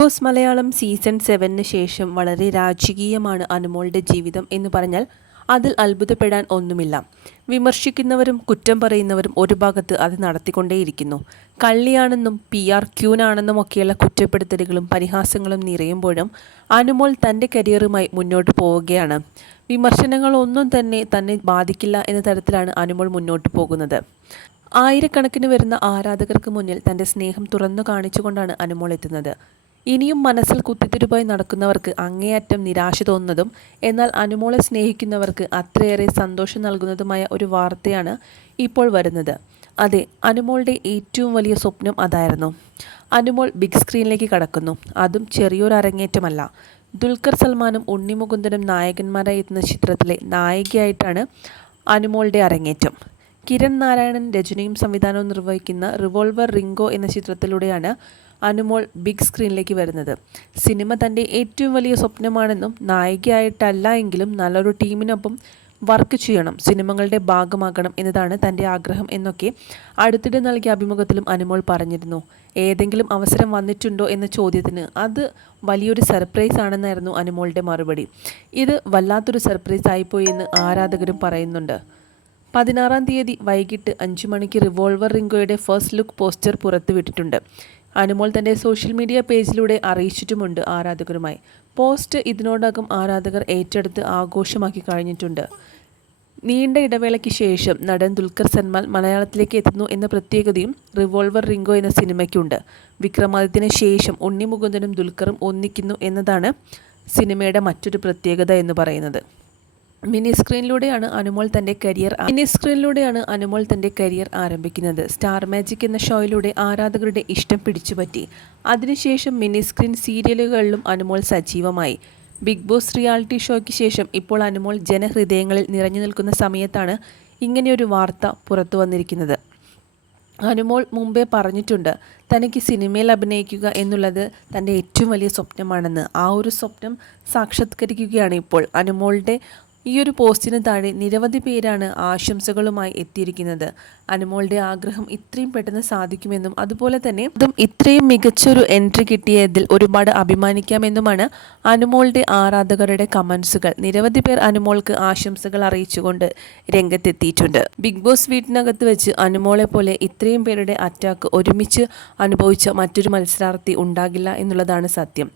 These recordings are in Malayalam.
ബോസ് മലയാളം സീസൺ 7 ശേഷം വളരെ രാജകീയമാണ് അനുമോളുടെ ജീവിതം എന്ന് പറഞ്ഞാൽ അതിൽ അത്ഭുതപ്പെടാൻ ഒന്നുമില്ല. വിമർശിക്കുന്നവരും കുറ്റം പറയുന്നവരും ഒരു ഭാഗത്ത് അത് നടത്തിക്കൊണ്ടേയിരിക്കുന്നു. കള്ളിയാണെന്നും PR ക്യൂനാണെന്നും ഒക്കെയുള്ള കുറ്റപ്പെടുത്തലുകളും പരിഹാസങ്ങളും നിറയുമ്പോഴും അനുമോൾ തൻ്റെ കരിയറുമായി മുന്നോട്ട് പോവുകയാണ്. വിമർശനങ്ങളൊന്നും തന്നെ ബാധിക്കില്ല എന്ന തരത്തിലാണ് അനുമോൾ മുന്നോട്ട് പോകുന്നത്. ആയിരക്കണക്കിന് വരുന്ന ആരാധകർക്ക് മുന്നിൽ തൻ്റെ സ്നേഹം തുറന്നു കാണിച്ചുകൊണ്ടാണ് അനുമോൾ എത്തുന്നത്. ഇനിയും മനസ്സിൽ കുത്തിത്തിരിപ്പായി നടക്കുന്നവർക്ക് അങ്ങേയറ്റം നിരാശ തോന്നുന്നതും എന്നാൽ അനുമോളെ സ്നേഹിക്കുന്നവർക്ക് അത്രയേറെ സന്തോഷം നൽകുന്നതുമായ ഒരു വാർത്തയാണ് ഇപ്പോൾ വരുന്നത്. അതെ, അനുമോളുടെ ഏറ്റവും വലിയ സ്വപ്നം അതായിരുന്നു. അനുമോൾ ബിഗ് സ്ക്രീനിലേക്ക് കടക്കുന്നു. അതും ചെറിയൊരു അരങ്ങേറ്റമല്ല. ദുൽഖർ സൽമാനും ഉണ്ണി മുകുന്ദനും നായകന്മാരായി എത്തുന്ന ചിത്രത്തിലെ നായികയായിട്ടാണ് അനുമോളുടെ അരങ്ങേറ്റം. കിരൺ നാരായണൻ രചനയും സംവിധാനവും നിർവഹിക്കുന്ന റിവോൾവർ റിംഗോ എന്ന ചിത്രത്തിലൂടെയാണ് അനുമോൾ ബിഗ് സ്ക്രീനിലേക്ക് വരുന്നത്. സിനിമ തൻ്റെ ഏറ്റവും വലിയ സ്വപ്നമാണെന്നും നായികയായിട്ടല്ല എങ്കിലും നല്ലൊരു ടീമിനൊപ്പം വർക്ക് ചെയ്യണം, സിനിമകളുടെ ഭാഗമാകണം എന്നതാണ് തൻ്റെ ആഗ്രഹം എന്നൊക്കെ അടുത്തിടെ നൽകിയ അഭിമുഖത്തിലും അനുമോൾ പറഞ്ഞിരുന്നു. ഏതെങ്കിലും അവസരം വന്നിട്ടുണ്ടോ എന്ന ചോദ്യത്തിന് അത് വലിയൊരു സർപ്രൈസ് ആണെന്നായിരുന്നു അനുമോളുടെ മറുപടി. ഇത് വല്ലാത്തൊരു സർപ്രൈസ് ആയിപ്പോയി എന്ന് ആരാധകരും പറയുന്നുണ്ട്. 16-ാം തീയതി വൈകിട്ട് 5 മണിക്ക് റിവോൾവർ റിംഗോയുടെ ഫസ്റ്റ് ലുക്ക് പോസ്റ്റർ പുറത്തുവിട്ടിട്ടുണ്ട്. അനുമോൾ തൻ്റെ സോഷ്യൽ മീഡിയ പേജിലൂടെ അറിയിച്ചിട്ടുമുണ്ട് ആരാധകരുമായി. പോസ്റ്റ് ഇതിനോടകം ആരാധകർ ഏറ്റെടുത്ത് ആഘോഷമാക്കി കഴിഞ്ഞിട്ടുണ്ട്. നീണ്ട ഇടവേളയ്ക്ക് ശേഷം നടൻ ദുൽഖർ സൽമാൻ മലയാളത്തിലേക്ക് എത്തുന്നു എന്ന പ്രത്യേകതയും റിവോൾവർ റിംഗോ എന്ന സിനിമയ്ക്കുണ്ട്. വിക്രമാദിത്യന് ശേഷം ഉണ്ണി മുകുന്ദനും ദുൽഖറും ഒന്നിക്കുന്നു എന്നതാണ് സിനിമയുടെ മറ്റൊരു പ്രത്യേകത എന്ന് പറയുന്നത്. മിനി സ്ക്രീനിലൂടെയാണ് അനുമോൾ തൻ്റെ കരിയർ ആരംഭിക്കുന്നത്. സ്റ്റാർ മാജിക് എന്ന ഷോയിലൂടെ ആരാധകരുടെ ഇഷ്ടം പിടിച്ചുപറ്റി. അതിനുശേഷം മിനി സ്ക്രീൻ സീരിയലുകളിലും അനുമോൾ സജീവമായി. ബിഗ് ബോസ് റിയാലിറ്റി ഷോയ്ക്ക് ശേഷം ഇപ്പോൾ അനുമോൾ ജനഹൃദയങ്ങളിൽ നിറഞ്ഞു നിൽക്കുന്ന സമയത്താണ് ഇങ്ങനെയൊരു വാർത്ത പുറത്തു വന്നിരിക്കുന്നത്. അനുമോൾ മുമ്പേ പറഞ്ഞിട്ടുണ്ട്, തനിക്ക് സിനിമയിൽ അഭിനയിക്കുക എന്നുള്ളത് തൻ്റെ ഏറ്റവും വലിയ സ്വപ്നമാണെന്ന്. ആ ഒരു സ്വപ്നം സാക്ഷാത്കരിക്കുകയാണ് ഇപ്പോൾ. അനുമോളുടെ ഈ ഒരു പോസ്റ്റിന് താഴെ നിരവധി പേരാണ് ആശംസകളുമായി എത്തിയിരിക്കുന്നത്. അനുമോളുടെ ആഗ്രഹം ഇത്രയും പെട്ടെന്ന് സാധിക്കുമെന്നും അതുപോലെ തന്നെ അതും ഇത്രയും മികച്ചൊരു എൻട്രി കിട്ടിയതിൽ ഒരുപാട് അഭിമാനിക്കാമെന്നുമാണ് അനുമോളുടെ ആരാധകരുടെ കമൻസുകൾ. നിരവധി പേർ അനുമോൾക്ക് ആശംസകൾ അറിയിച്ചുകൊണ്ട് രംഗത്തെത്തിയിട്ടുണ്ട്. ബിഗ് ബോസ് വീട്ടിനകത്ത് വെച്ച് അനുമോളെ പോലെ ഇത്രയും പേരുടെ അറ്റാക്ക് ഒരുമിച്ച് അനുഭവിച്ച മറ്റൊരു മത്സരാർത്ഥി ഉണ്ടാകില്ല എന്നുള്ളതാണ് സത്യം.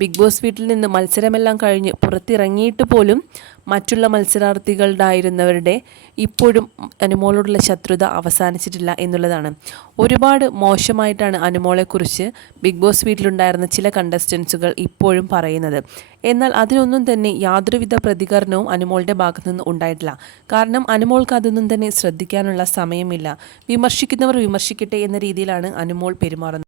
ബിഗ് ബോസ് വീട്ടിൽ നിന്ന് മത്സരമെല്ലാം കഴിഞ്ഞ് പുറത്തിറങ്ങിയിട്ട് പോലും മറ്റുള്ള മത്സരാർത്ഥികളുടെ ഇപ്പോഴും അനുമോളോടുള്ള ശത്രുത അവസാനിച്ചിട്ടില്ല എന്നുള്ളതാണ്. ഒരുപാട് മോശമായിട്ടാണ് അനുമോളെക്കുറിച്ച് ബിഗ് ബോസ് വീട്ടിലുണ്ടായിരുന്ന ചില കണ്ടസ്റ്റൻസുകൾ ഇപ്പോഴും പറയുന്നത്. എന്നാൽ അതിനൊന്നും തന്നെ യാതൊരുവിധ പ്രതികരണവും അനുമോളുടെ ഭാഗത്തു നിന്ന് ഉണ്ടായിട്ടില്ല. കാരണം അനുമോൾക്ക് അതൊന്നും തന്നെ ശ്രദ്ധിക്കാനുള്ള സമയമില്ല. വിമർശിക്കുന്നവർ വിമർശിക്കട്ടെ എന്ന രീതിയിലാണ് അനുമോൾ പെരുമാറുന്നത്.